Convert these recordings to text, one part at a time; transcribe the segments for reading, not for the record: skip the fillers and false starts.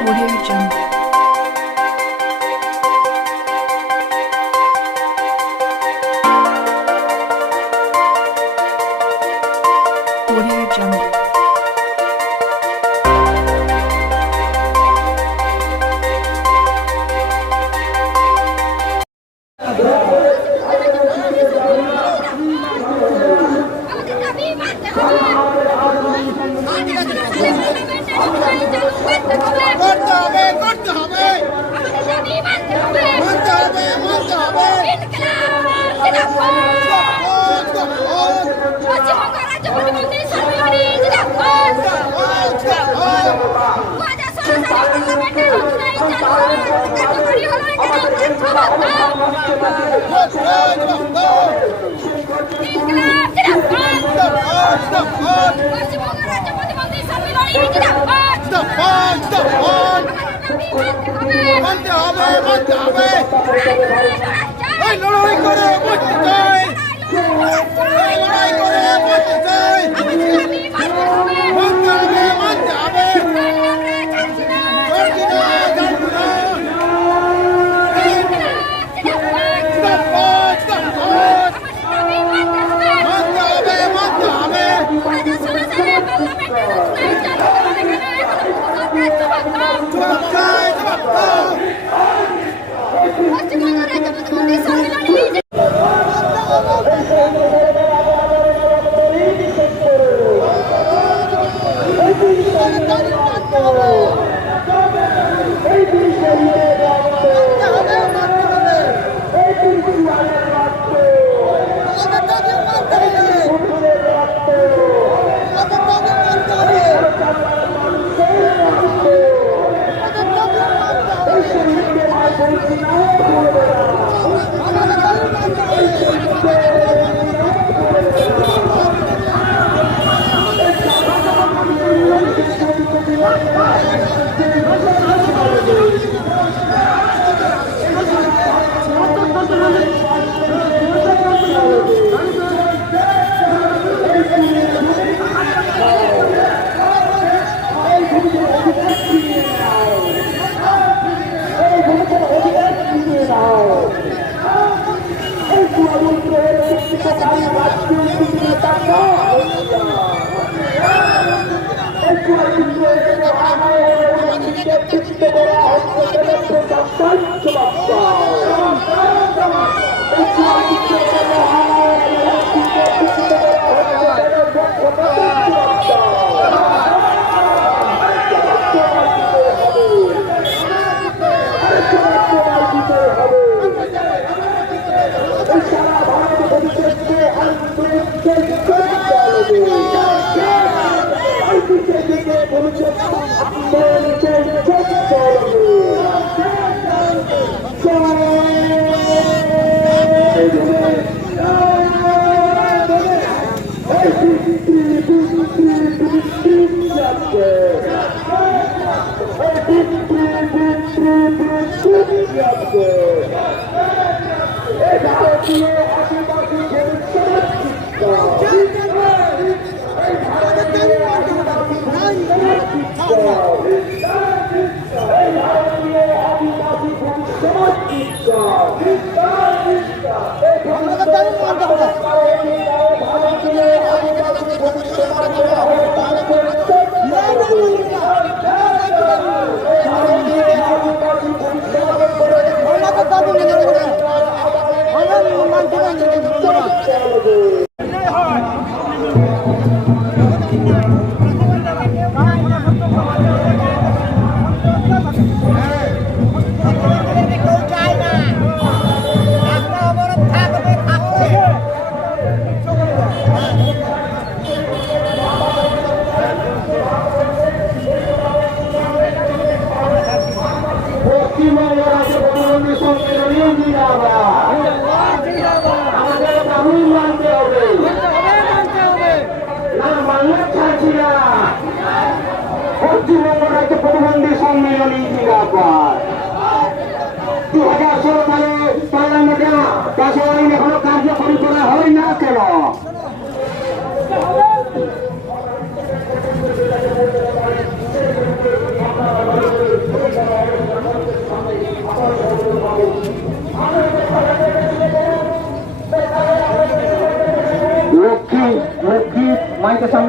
Audio Jungle. Audio Jungle.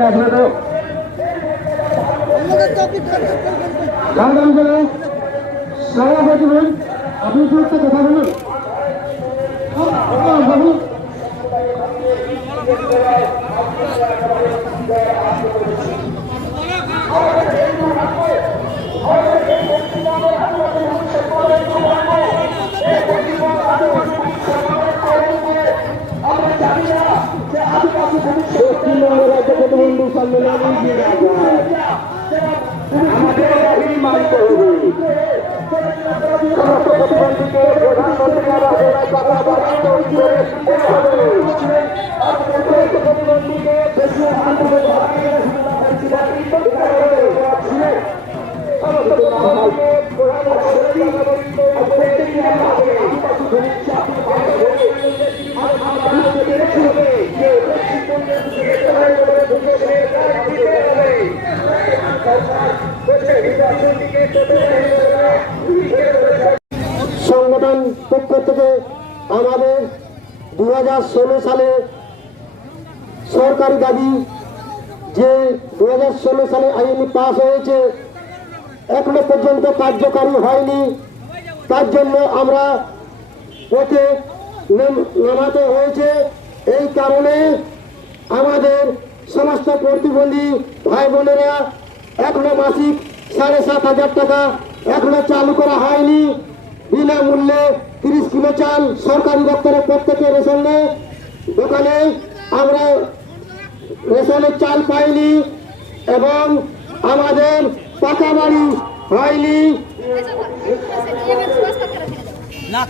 এখানে আসবে তো সভাপতি বলুন, আপনি তো একটা কথা বলুন। বলুন। পশ্চিমবঙ্গ রাজ্য প্রতিবন্ধী সম্মেলনে আমাদের দাবি মানতে হবে। সমস্ত প্রতিবন্ধীকে প্রধানমন্ত্রী আবাস কথা প্রতিবন্ধীকে দেশীয় আন্দোলন সংগঠন পক্ষ থেকে আমাদের 2016 সালে সরকারি দাবি যে 2016 সালে আইন পাস হয়েছে, এখনো পর্যন্ত কার্যকারী হয়নি। তার জন্য আমরা পথে নামাতে হয়েছে। এই কারণে আমাদের সমস্ত প্রতিবন্ধী ভাই বোনেরা এখনো মাসিক 7,500 টাকা এখনো চালু করা হয়নি। বিনামূল্যে 30 কিলো চাল সরকারি দপ্তরে প্রত্যেকের রেশনে দোকানে আমরা রেশনের চাল পাইনি এবং আমাদের পাকা বাড়ি হয়নি। না